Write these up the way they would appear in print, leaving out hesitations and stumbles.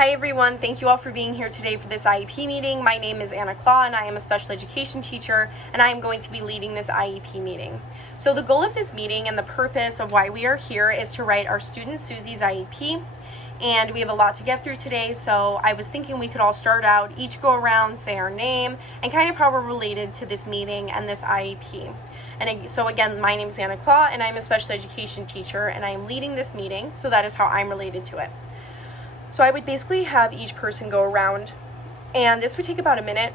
Hi everyone, thank you all for being here today for this IEP meeting. My name is Anna Claw and I am a special education teacher and I am going to be leading this IEP meeting. So the goal of this meeting and the purpose of why we are here is to write our student Susie's IEP, and we have a lot to get through today, so I was thinking we could all start out, each go around, say our name, and kind of how we're related to this meeting and this IEP. And so again, my name is Anna Claw and I'm a special education teacher and I am leading this meeting, so that is how I'm related to it. So I would basically have each person go around, and this would take about a minute,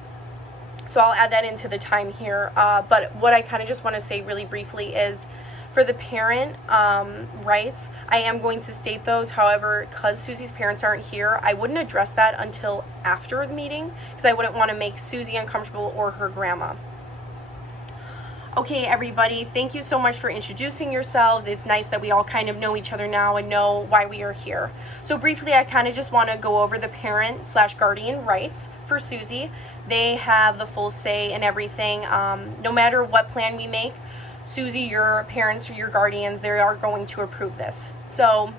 so I'll add that into the time here. But what I kind of just want to say really briefly is for the parent rights, I am going to state those. However, because Susie's parents aren't here, I wouldn't address that until after the meeting because I wouldn't want to make Susie uncomfortable or her grandma. Okay, everybody, thank you so much for introducing yourselves. It's nice that we all kind of know each other now and know why we are here. So briefly, I kind of just want to go over the parent/guardian rights for Susie. They have the full say in everything. No matter what plan we make, Susie, your parents or your guardians, they are going to approve this. So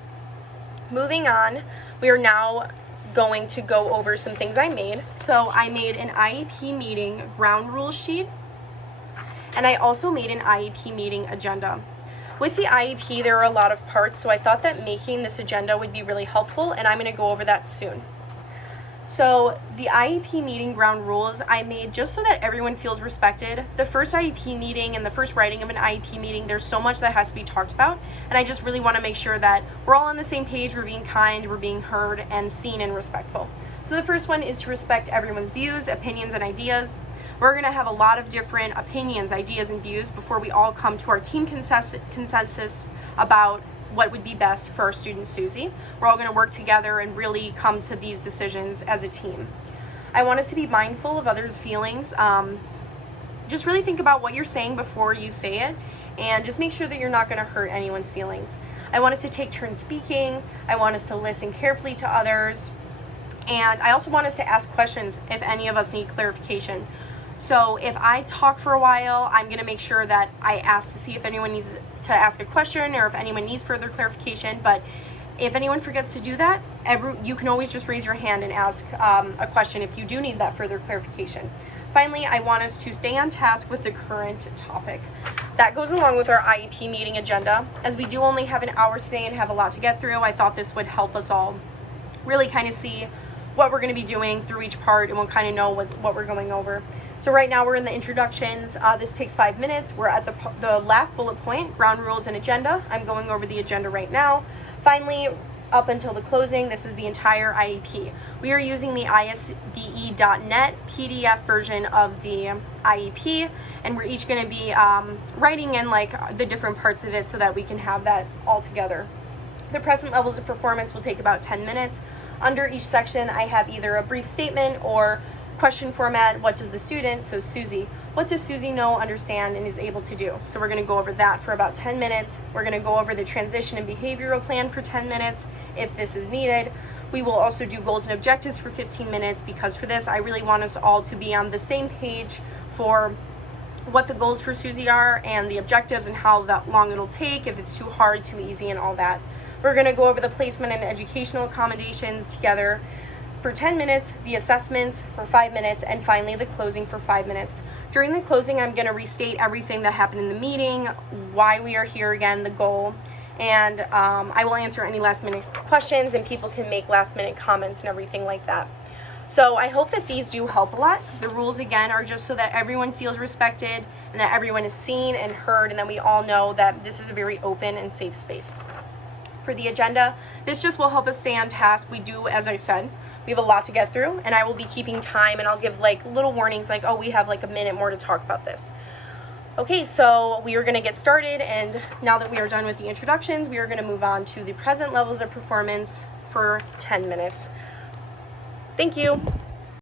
moving on, we are now going to go over some things I made. So I made an IEP meeting ground rules sheet, and I also made an IEP meeting agenda. With the IEP, there are a lot of parts, so I thought that making this agenda would be really helpful, and I'm going to go over that soon. So the IEP meeting ground rules I made just so that everyone feels respected. The first IEP meeting and the first writing of an IEP meeting, there's so much that has to be talked about, and I just really want to make sure that we're all on the same page, we're being kind, we're being heard, and seen and respectful. So the first one is to respect everyone's views, opinions, and ideas. We're going to have a lot of different opinions, ideas, and views before we all come to our team consensus about what would be best for our student Susie. We're all going to work together and really come to these decisions as a team. I want us to be mindful of others' feelings. Just really think about what you're saying before you say it, and just make sure that you're not going to hurt anyone's feelings. I want us to take turns speaking. I want us to listen carefully to others. And I also want us to ask questions if any of us need clarification. So if I talk for a while, I'm going to make sure that I ask to see if anyone needs to ask a question or if anyone needs further clarification. But if anyone forgets to do that, you can always just raise your hand and ask a question if you do need that further clarification. Finally, I want us to stay on task with the current topic. That goes along with our IEP meeting agenda. As we do only have an hour today and have a lot to get through, I thought this would help us all really kind of see what we're going to be doing through each part, and we'll kind of know what we're going over. So right now we're in the introductions. This takes 5 minutes. We're at the last bullet point, ground rules and agenda. I'm going over the agenda right now. Finally, up until the closing, this is the entire IEP. We are using the isbe.net PDF version of the IEP, and we're each going to be writing in like the different parts of it so that we can have that all together. The present levels of performance will take about 10 minutes. Under each section, I have either a brief statement or question format. What does the student, so Susie, what does Susie know, understand, and is able to do? So we're going to go over that for about 10 minutes. We're going to go over the transition and behavioral plan for 10 minutes if this is needed. We will also do goals and objectives for 15 minutes because for this, I really want us all to be on the same page for what the goals for Susie are and the objectives and how that long it'll take, if it's too hard, too easy, and all that. We're going to go over the placement and educational accommodations together for 10 minutes, the assessments for 5 minutes, and finally the closing for 5 minutes. During the closing, I'm going to restate everything that happened in the meeting, why we are here again, the goal, and I will answer any last minute questions, and people can make last minute comments and everything like that. So I hope that these do help a lot. The rules, again, are just so that everyone feels respected and that everyone is seen and heard, and that we all know that this is a very open and safe space. For the agenda, this just will help us stay on task. We do, as I said, we have a lot to get through, and I will be keeping time, and I'll give like little warnings like, oh, we have like a minute more to talk about this. Okay, so we are going to get started, and now that we are done with the introductions, we are going to move on to the present levels of performance for 10 minutes. Thank you.